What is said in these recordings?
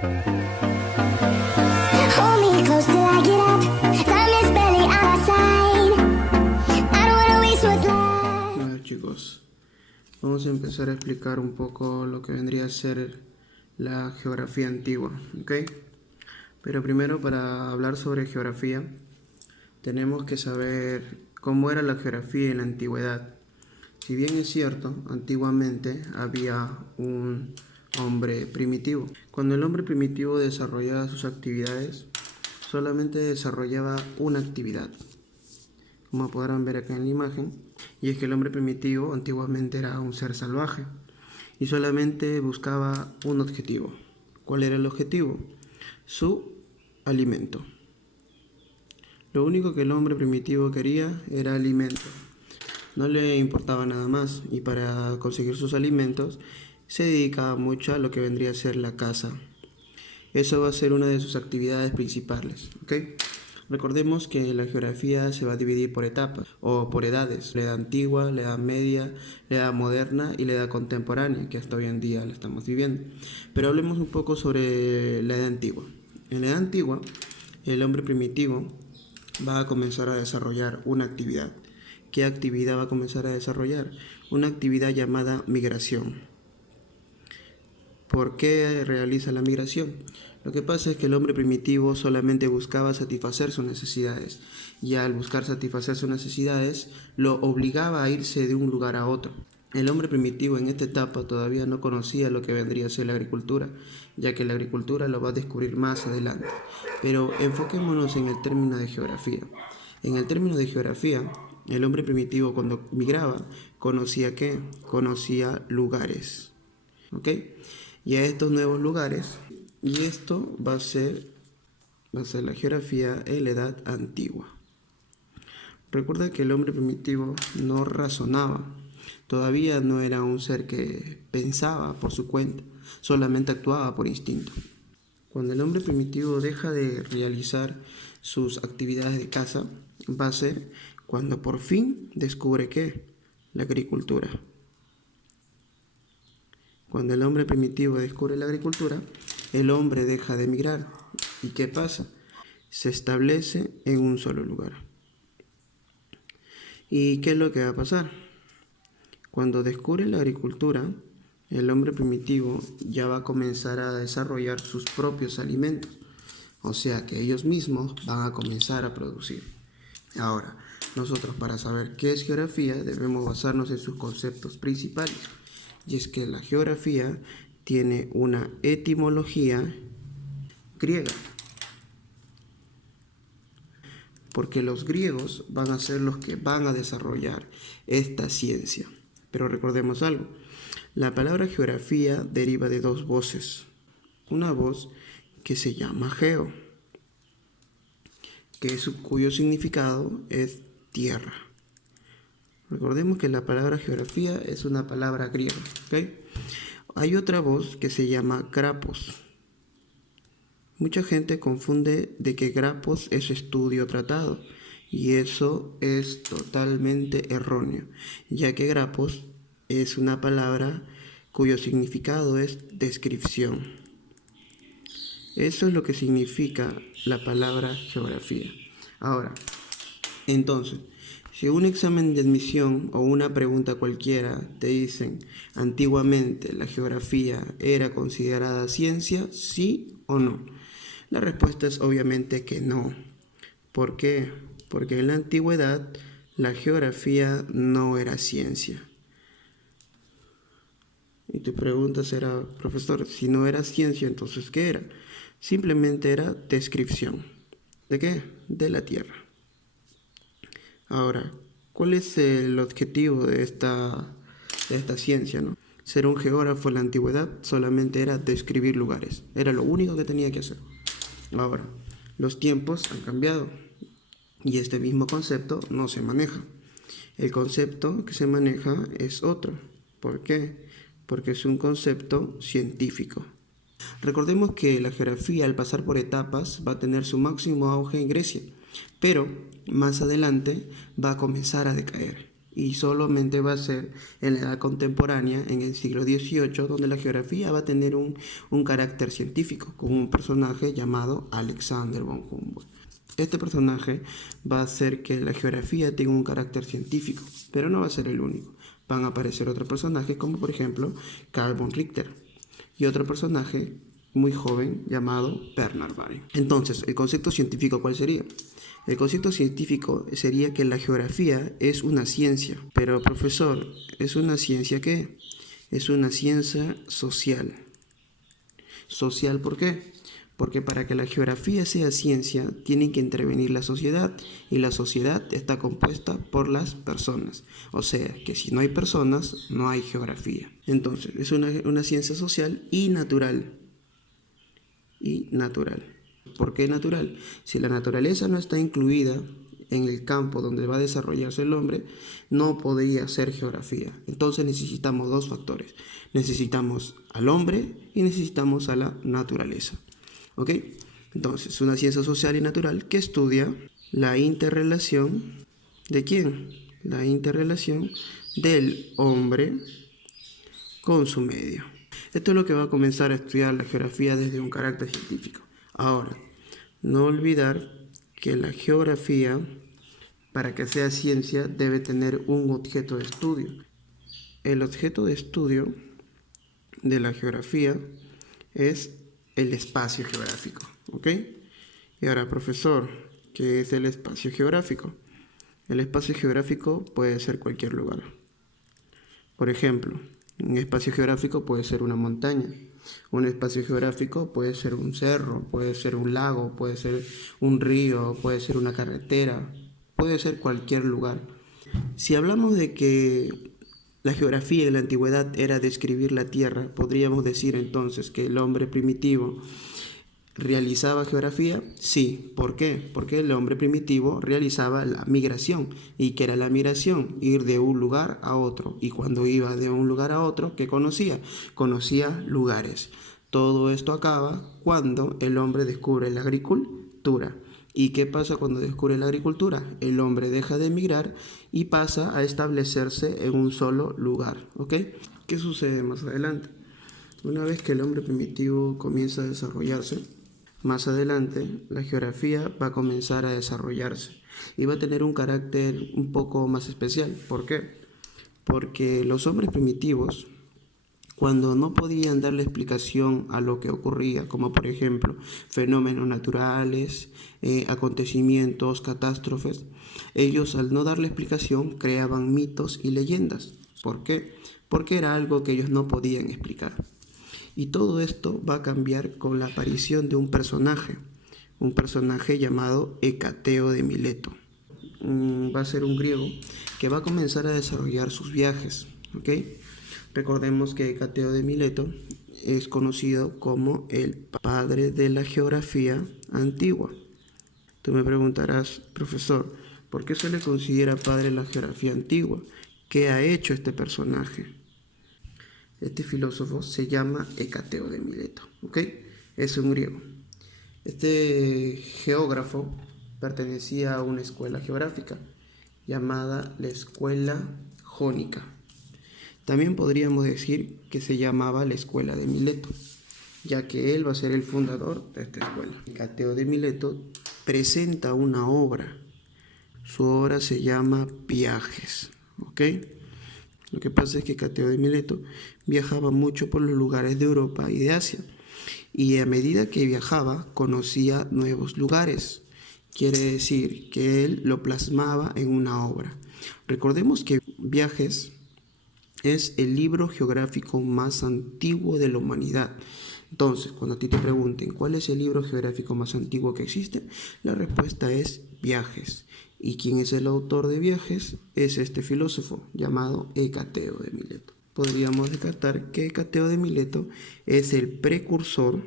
Hold me close till I get up. Time is barely on our side. I don't wanna waste what's left. A ver, chicos, vamos a empezar a explicar un poco lo que vendría a ser la geografía antigua, ¿ok? Pero primero, para hablar sobre geografía, tenemos que saber cómo era la geografía en la antigüedad. Si bien es cierto, antiguamente había un hombre primitivo. Cuando el hombre primitivo desarrollaba sus actividades, solamente desarrollaba una actividad, como podrán ver acá en la imagen, y es que el hombre primitivo antiguamente era un ser salvaje y solamente buscaba un objetivo. ¿Cuál era el objetivo? Su alimento. Lo único que el hombre primitivo quería era alimento. No le importaba nada más, y para conseguir sus alimentos se dedicaba mucho a lo que vendría a ser la caza. Eso va a ser una de sus actividades principales, ¿ok? Recordemos que la geografía se va a dividir por etapas o por edades: la edad antigua, la edad media, la edad moderna y la edad contemporánea, que hasta hoy en día la estamos viviendo. Pero hablemos un poco sobre la edad antigua. En la edad antigua, el hombre primitivo va a comenzar a desarrollar una actividad. ¿Qué actividad va a comenzar a desarrollar? Una actividad llamada migración. ¿Por qué realiza la migración? Lo que pasa es que el hombre primitivo solamente buscaba satisfacer sus necesidades, y al buscar satisfacer sus necesidades lo obligaba a irse de un lugar a otro. El hombre primitivo en esta etapa todavía no conocía lo que vendría a ser la agricultura, ya que la agricultura lo va a descubrir más adelante. Pero enfoquémonos en el término de geografía. En el término de geografía, el hombre primitivo cuando migraba, ¿conocía qué? Conocía lugares, ¿ok? Y a estos nuevos lugares, y esto va a ser la geografía en la edad antigua. Recuerda que el hombre primitivo no razonaba, todavía no era un ser que pensaba por su cuenta, solamente actuaba por instinto. Cuando el hombre primitivo deja de realizar sus actividades de caza, va a ser cuando por fin descubre ¿qué? La agricultura. Cuando el hombre primitivo descubre la agricultura, el hombre deja de migrar. ¿Y qué pasa? Se establece en un solo lugar. ¿Y qué es lo que va a pasar? Cuando descubre la agricultura, el hombre primitivo ya va a comenzar a desarrollar sus propios alimentos. O sea que ellos mismos van a comenzar a producir. Ahora, nosotros para saber qué es geografía debemos basarnos en sus conceptos principales. Y es que la geografía tiene una etimología griega, porque los griegos van a ser los que van a desarrollar esta ciencia. Pero recordemos algo: la palabra geografía deriva de dos voces. Una voz que se llama geo, cuyo significado es tierra. Recordemos que la palabra geografía es una palabra griega, ¿ok? Hay otra voz que se llama grapos. Mucha gente confunde de que grapos es estudio tratado, y eso es totalmente erróneo, ya que grapos es una palabra cuyo significado es descripción. Eso es lo que significa la palabra geografía. Ahora, entonces, si un examen de admisión o una pregunta cualquiera te dicen antiguamente la geografía era considerada ciencia, ¿sí o no? La respuesta es obviamente que no. ¿Por qué? Porque en la antigüedad la geografía no era ciencia. Y tu pregunta será: profesor, si no era ciencia, entonces ¿qué era? Simplemente era descripción. ¿De qué? De la tierra. Ahora, ¿cuál es el objetivo de esta ciencia, no? Ser un geógrafo en la antigüedad solamente era describir lugares. Era lo único que tenía que hacer. Ahora, los tiempos han cambiado y este mismo concepto no se maneja. El concepto que se maneja es otro. ¿Por qué? Porque es un concepto científico. Recordemos que la geografía, al pasar por etapas, va a tener su máximo auge en Grecia, pero más adelante va a comenzar a decaer. y solamente va a ser en la edad contemporánea, en el siglo XVIII, donde la geografía va a tener un carácter científico, con un personaje llamado Alexander von Humboldt. Este personaje va a hacer que la geografía tenga un carácter científico, pero no va a ser el único. Van a aparecer otros personajes como por ejemplo Carl von Richter y otro personaje muy joven llamado Bernard Baring. Entonces, ¿el concepto científico cuál sería? El concepto científico sería que la geografía es una ciencia. Pero profesor, ¿es una ciencia qué? Es una ciencia social. ¿Social por qué? Porque para que la geografía sea ciencia, tiene que intervenir la sociedad, y la sociedad está compuesta por las personas. O sea, que si no hay personas, no hay geografía. Entonces, es una ciencia social y natural. ¿Por qué natural? Si la naturaleza no está incluida en el campo donde va a desarrollarse el hombre, no podría ser geografía. Entonces necesitamos dos factores. Necesitamos al hombre y necesitamos a la naturaleza. ¿Ok? Entonces, una ciencia social y natural que estudia la interrelación ¿de quién? La interrelación del hombre con su medio. Esto es lo que va a comenzar a estudiar la geografía desde un carácter científico. Ahora, no olvidar que la geografía, para que sea ciencia, debe tener un objeto de estudio. El objeto de estudio de la geografía es el espacio geográfico, ¿ok? Y ahora, profesor, ¿qué es el espacio geográfico? El espacio geográfico puede ser cualquier lugar. Por ejemplo, un espacio geográfico puede ser una montaña. Un espacio geográfico puede ser un cerro, puede ser un lago, puede ser un río, puede ser una carretera, puede ser cualquier lugar. Si hablamos de que la geografía en la antigüedad era describir la tierra, podríamos decir entonces que el hombre primitivo ¿realizaba geografía? Sí. ¿Por qué? Porque el hombre primitivo realizaba la migración. ¿Y qué era la migración? Ir de un lugar a otro. Y cuando iba de un lugar a otro, ¿qué conocía? Conocía lugares. Todo esto acaba cuando el hombre descubre la agricultura. ¿Y qué pasa cuando descubre la agricultura? El hombre deja de migrar y pasa a establecerse en un solo lugar. ¿Ok? ¿Qué sucede más adelante? Una vez que el hombre primitivo comienza a desarrollarse, más adelante la geografía va a comenzar a desarrollarse y va a tener un carácter un poco más especial. ¿Por qué? Porque los hombres primitivos, cuando no podían darle explicación a lo que ocurría, como por ejemplo fenómenos naturales, acontecimientos, catástrofes, ellos al no darle explicación creaban mitos y leyendas. ¿Por qué? Porque era algo que ellos no podían explicar. Y todo esto va a cambiar con la aparición de un personaje llamado Hecateo de Mileto. Va a ser un griego que va a comenzar a desarrollar sus viajes, ¿ok? Recordemos que Hecateo de Mileto es conocido como el padre de la geografía antigua. Tú me preguntarás, profesor, ¿por qué se le considera padre de la geografía antigua? ¿Qué ha hecho este personaje? Este filósofo se llama Hecateo de Mileto, ¿ok? Es un griego. Este geógrafo pertenecía a una escuela geográfica llamada la Escuela Jónica. También podríamos decir que se llamaba la Escuela de Mileto, ya que él va a ser el fundador de esta escuela. Hecateo de Mileto presenta una obra. Su obra se llama Viajes, ¿ok? Lo que pasa es que Hecateo de Mileto viajaba mucho por los lugares de Europa y de Asia. Y a medida que viajaba, conocía nuevos lugares. Quiere decir que él lo plasmaba en una obra. Recordemos que Viajes es el libro geográfico más antiguo de la humanidad. Entonces, cuando a ti te pregunten ¿cuál es el libro geográfico más antiguo que existe? La respuesta es Viajes. ¿Y quién es el autor de Viajes? Es este filósofo llamado Hecateo de Mileto. Podríamos descartar que Hecateo de Mileto es el precursor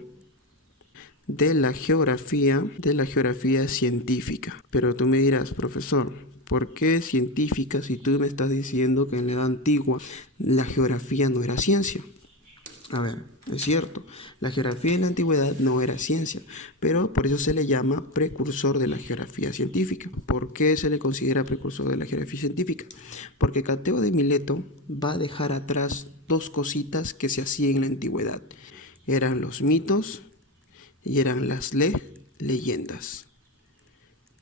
de la geografía científica. Pero tú me dirás, profesor, ¿por qué científica si tú me estás diciendo que en la edad antigua la geografía no era ciencia? A ver, Es cierto, la geografía en la antigüedad no era ciencia, pero por eso se le llama precursor de la geografía científica. ¿Por qué se le considera precursor de la geografía científica? Porque Cateo de Mileto va a dejar atrás dos cositas que se hacían en la antigüedad. Eran los mitos y eran las leyendas.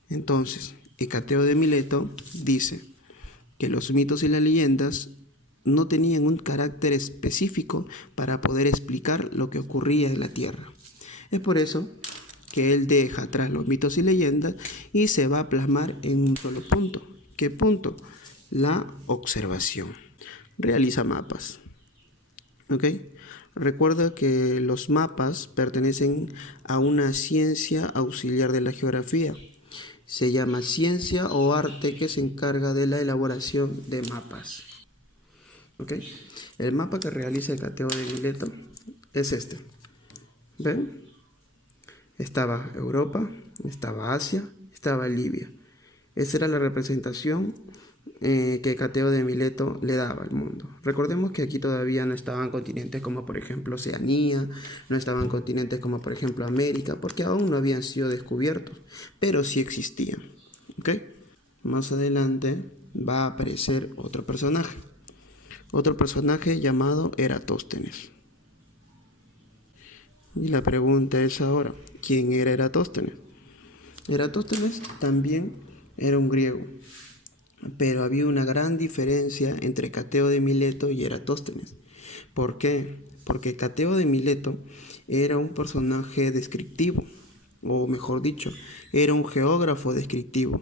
Entonces, Cateo de Mileto dice que los mitos y las leyendas no tenían un carácter específico para poder explicar lo que ocurría en la Tierra. Es por eso que él deja atrás los mitos y leyendas y se va a plasmar en un solo punto. ¿Qué punto? La observación. Realiza mapas. ¿Ok? Recuerda que los mapas pertenecen a una ciencia auxiliar de la geografía. Se llama ciencia o arte que se encarga de la elaboración de mapas. ¿Ok? El mapa que realiza el Cateo de Mileto es este. ¿Ven? Estaba Europa, estaba Asia, estaba Libia. Esa era la representación que Cateo de Mileto le daba al mundo. Recordemos que aquí todavía no estaban continentes como por ejemplo Oceanía, no estaban continentes como por ejemplo América, porque aún no habían sido descubiertos, pero sí existían. ¿Ok? Más adelante va a aparecer otro personaje llamado Eratóstenes. Y la pregunta es ahora, ¿quién era Eratóstenes? Eratóstenes también era un griego, pero había una gran diferencia entre Cateo de Mileto y Eratóstenes. ¿Por qué? Porque Cateo de Mileto era un personaje descriptivo, o mejor dicho, era un geógrafo descriptivo,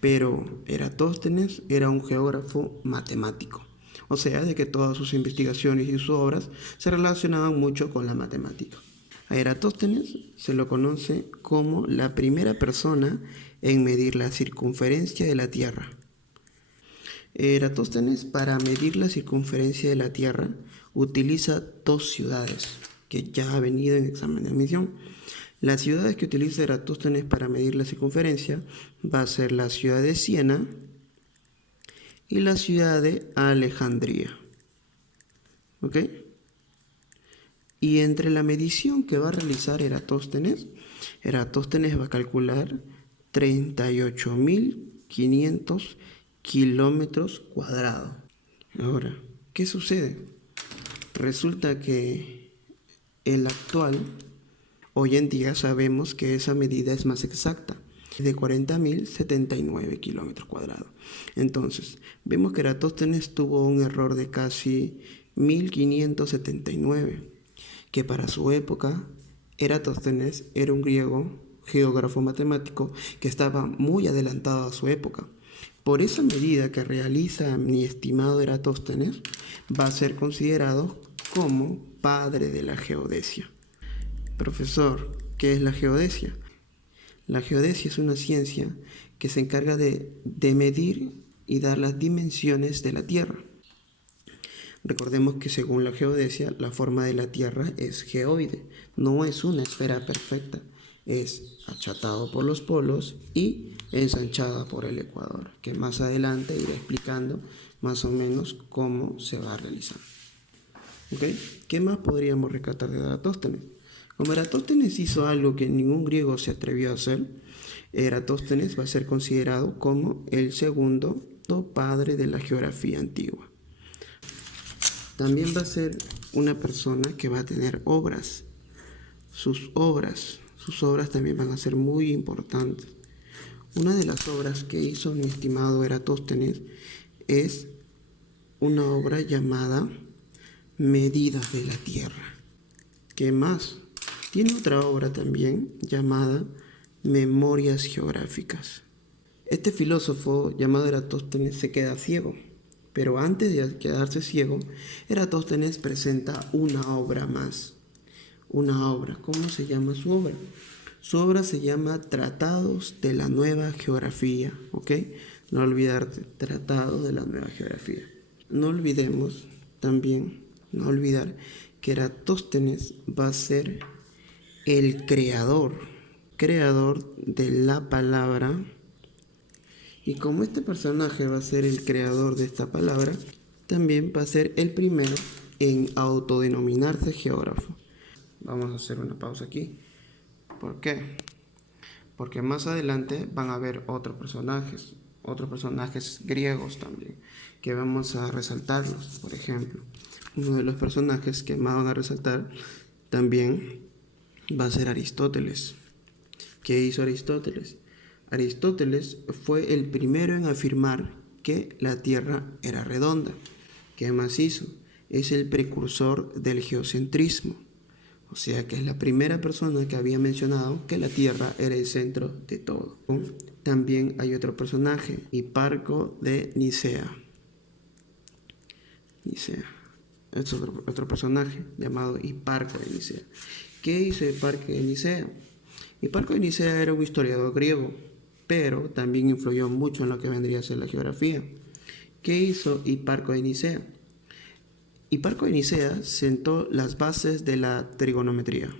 pero Eratóstenes era un geógrafo matemático. O sea, de que todas sus investigaciones y sus obras se relacionaban mucho con la matemática. A Eratóstenes se lo conoce como la primera persona en medir la circunferencia de la Tierra. Eratóstenes, para medir la circunferencia de la Tierra, utiliza dos ciudades, que ya ha venido en examen de admisión. Las ciudades que utiliza Eratóstenes para medir la circunferencia va a ser la ciudad de Siena y la ciudad de Alejandría. ¿Ok? Y entre la medición que va a realizar Eratóstenes va a calcular 38.500 kilómetros cuadrados. Ahora, ¿qué sucede? Resulta que el actual, hoy en día sabemos que esa medida es más exacta, de 40.079 kilómetros cuadrados. Entonces, vemos que Eratóstenes tuvo un error de casi 1.579, que para su época Eratóstenes era un griego, geógrafo matemático, que estaba muy adelantado a su época. Por esa medida que realiza mi estimado Eratóstenes, va a ser considerado como padre de la geodesia. Profesor, ¿qué es la geodesia? La geodesia es una ciencia que se encarga de medir y dar las dimensiones de la Tierra. Recordemos que según la geodesia, la forma de la Tierra es geoide, no es una esfera perfecta, es achatado por los polos y ensanchada por el ecuador, que más adelante iré explicando más o menos cómo se va a realizar. ¿Okay? ¿Qué más podríamos rescatar de Eratóstenes? Como Eratóstenes hizo algo que ningún griego se atrevió a hacer, Eratóstenes va a ser considerado como el segundo padre de la geografía antigua. También va a ser una persona que va a tener obras. Sus obras también van a ser muy importantes. Una de las obras que hizo mi estimado Eratóstenes es una obra llamada Medidas de la Tierra. ¿Qué más? Tiene otra obra también llamada Memorias Geográficas. Este filósofo llamado Eratóstenes se queda ciego, pero antes de quedarse ciego, Eratóstenes presenta una obra más. Una obra, ¿cómo se llama su obra? Su obra se llama Tratados de la Nueva Geografía, ¿ok? No olvidarte, Tratados de la Nueva Geografía. No olvidemos también, no olvidar que Eratóstenes va a ser el creador de la palabra, y como este personaje va a ser el creador de esta palabra, también va a ser el primero en autodenominarse geógrafo. Vamos a hacer una pausa aquí. ¿Por qué? Porque más adelante van a haber otros personajes griegos también, que vamos a resaltarlos. Por ejemplo, uno de los personajes que más van a resaltar también va a ser Aristóteles. ¿Qué hizo Aristóteles? Aristóteles fue el primero en afirmar que la Tierra era redonda. ¿Qué más hizo? Es el precursor del geocentrismo. O sea que es la primera persona que había mencionado que la Tierra era el centro de todo. También hay otro personaje, Hiparco de Nicea. Es otro personaje llamado Hiparco de Nicea. ¿Qué hizo Hiparco de Nicea? Hiparco de Nicea era un historiador griego, pero también influyó mucho en lo que vendría a ser la geografía. ¿Qué hizo Hiparco de Nicea? Hiparco de Nicea sentó las bases de la trigonometría.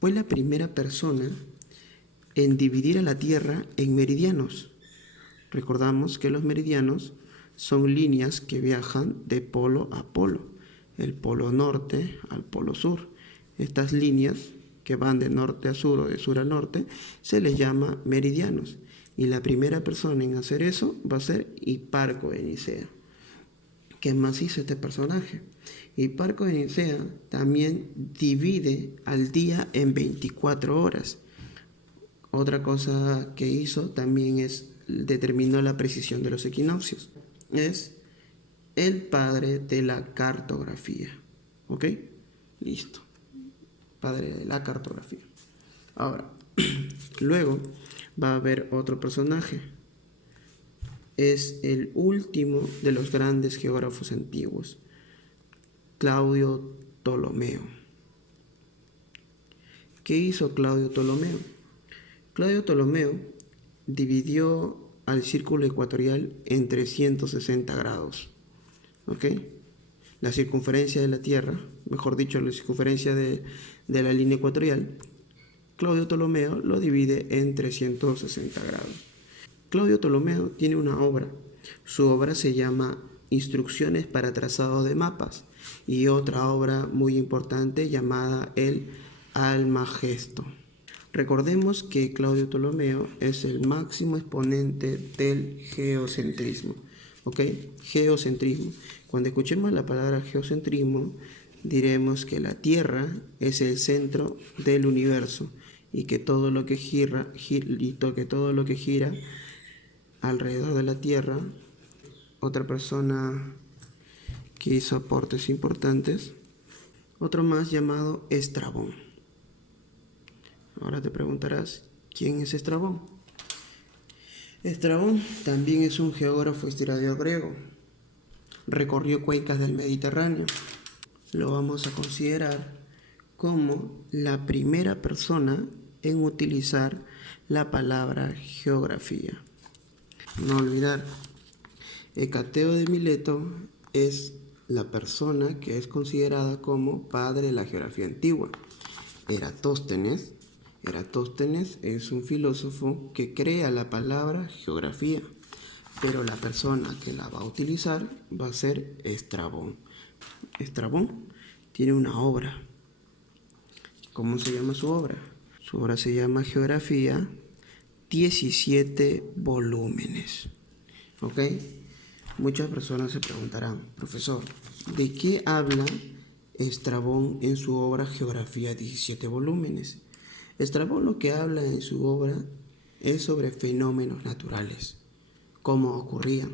Fue la primera persona en dividir a la Tierra en meridianos. Recordamos que los meridianos son líneas que viajan de polo a polo, el polo norte al polo sur. Estas líneas que van de norte a sur o de sur a norte se les llama meridianos. Y la primera persona en hacer eso va a ser Hiparco de Nicea. ¿Qué más hizo este personaje? Hiparco de Nicea también divide al día en 24 horas. Otra cosa que hizo también es determinó la precisión de los equinoccios. Es el padre de la cartografía. ¿Ok? Listo. Padre de la cartografía. Ahora, luego va a haber otro personaje. Es el último de los grandes geógrafos antiguos, Claudio Ptolomeo. ¿Qué hizo Claudio Ptolomeo? Claudio Ptolomeo dividió al círculo ecuatorial en 360 grados. ¿Ok? La circunferencia de la Tierra, mejor dicho, la circunferencia de la línea ecuatorial, Claudio Ptolomeo lo divide en 360 grados. Claudio Ptolomeo tiene una obra. Su obra se llama Instrucciones para trazado de mapas y otra obra muy importante llamada el Almagesto. Recordemos que Claudio Ptolomeo es el máximo exponente del geocentrismo. ¿Ok? Geocentrismo. Cuando escuchemos la palabra geocentrismo, diremos que la Tierra es el centro del universo y que todo lo que gira alrededor de la Tierra. Otra persona que hizo aportes importantes, otro más llamado Estrabón. Ahora te preguntarás, ¿quién es Estrabón? Estrabón también es un geógrafo historiador griego. Recorrió cuencas del Mediterráneo. Lo vamos a considerar como la primera persona en utilizar la palabra geografía. No olvidar, Hecateo de Mileto es la persona que es considerada como padre de la geografía antigua. Eratóstenes es un filósofo que crea la palabra geografía, pero la persona que la va a utilizar va a ser Estrabón. Estrabón tiene una obra. ¿Cómo se llama su obra? Su obra se llama Geografía, 17 volúmenes. ¿Ok? Muchas personas se preguntarán, profesor, ¿de qué habla Estrabón en su obra Geografía, 17 volúmenes? Estrabón lo que habla en su obra es sobre fenómenos naturales, cómo ocurrían.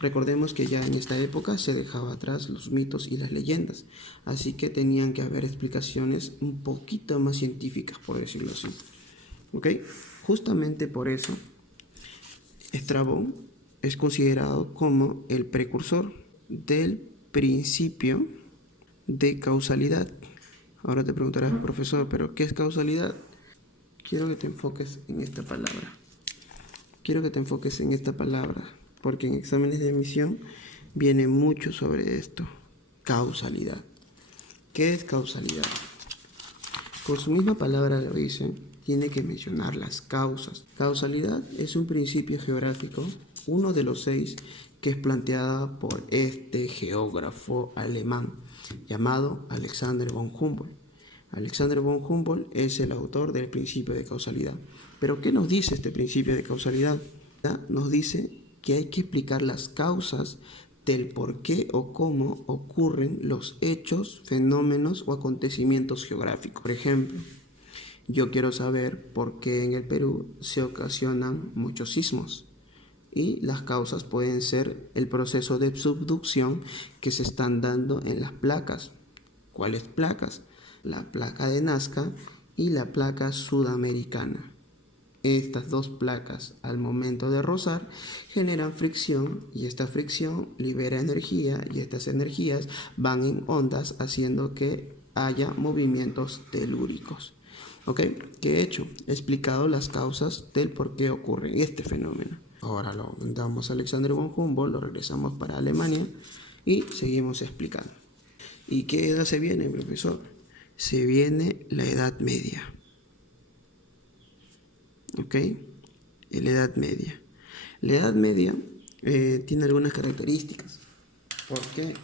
Recordemos que ya en esta época se dejaba atrás los mitos y las leyendas, así que tenían que haber explicaciones un poquito más científicas, por decirlo así. ¿Ok? Justamente por eso, Estrabón es considerado como el precursor del principio de causalidad. Ahora te preguntarás, profesor, ¿pero qué es causalidad? Quiero que te enfoques en esta palabra. Porque en exámenes de admisión viene mucho sobre esto. Causalidad. ¿Qué es causalidad? Por su misma palabra lo dice, tiene que mencionar las causas. Causalidad es un principio geográfico, uno de los 6, que es planteada por este geógrafo alemán llamado Alexander von Humboldt. Alexander von Humboldt es el autor del principio de causalidad. ¿Pero qué nos dice este principio de causalidad? Nos dice que hay que explicar las causas del por qué o cómo ocurren los hechos, fenómenos o acontecimientos geográficos. Por ejemplo, yo quiero saber por qué en el Perú se ocasionan muchos sismos. Y las causas pueden ser el proceso de subducción que se están dando en las placas. ¿Cuáles placas? La placa de Nazca y la placa sudamericana. Estas dos placas, al momento de rozar, generan fricción y esta fricción libera energía y estas energías van en ondas haciendo que haya movimientos telúricos. ¿Ok? ¿Qué he hecho? He explicado las causas del por qué ocurre este fenómeno. Ahora lo damos a Alexander von Humboldt, lo regresamos para Alemania y seguimos explicando. ¿Y qué edad se viene, profesor? Se viene la Edad Media. ¿Ok? La Edad Media. La Edad Media tiene algunas características. ¿Por qué?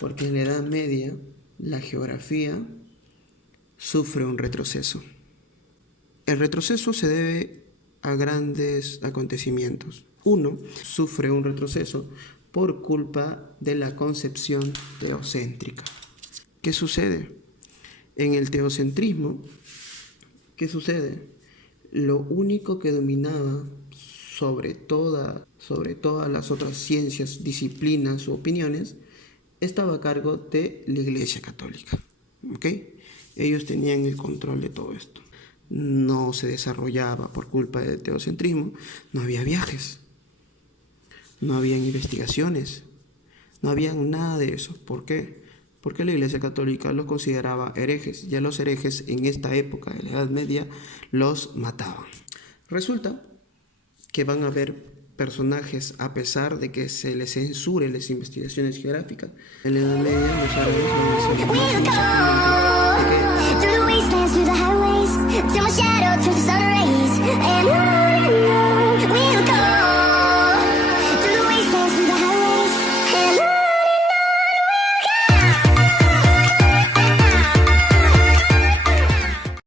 Porque en la Edad Media la geografía sufre un retroceso. El retroceso se debe a grandes acontecimientos. Uno, sufre un retroceso por culpa de la concepción teocéntrica. ¿Qué sucede? En el teocentrismo, ¿qué sucede? Lo único que dominaba sobre todas las otras ciencias, disciplinas u opiniones, estaba a cargo de la Iglesia Católica. ¿Ok? Ellos tenían el control de todo esto. No se desarrollaba por culpa del teocentrismo, no había viajes, no habían investigaciones, no había nada de eso. ¿Por qué? Porque la Iglesia Católica los consideraba herejes. Ya los herejes en esta época de la Edad Media los mataban. Resulta que van a haber personajes, a pesar de que se les censure las investigaciones geográficas, en la Edad Media los árabes van a ser